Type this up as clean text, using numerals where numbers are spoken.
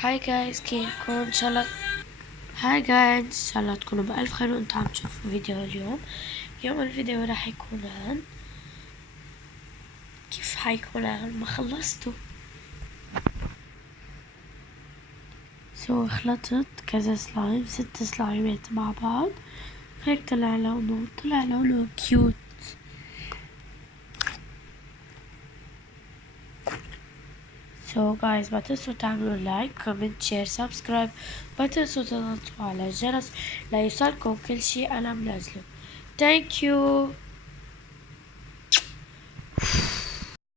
هاي جايز كيفكم ان شاء الله. هاي جايز ان شاء الله تكونوا بألف خير وانتم عم تشوفوا فيديو اليوم الفيديو راح يكون عن كيف حيكون عن ما خلصتوا. خلطت كذا سلايم 6 سلايمات مع بعض، هيك طلع لونه كيوت. جايز ما تنسوا تعملوا لايك كومنت شير سبسكرايب، ما تنسوا تضغطوا على الجرس ليوصلكم كل شي انا منزله. ثانك يو.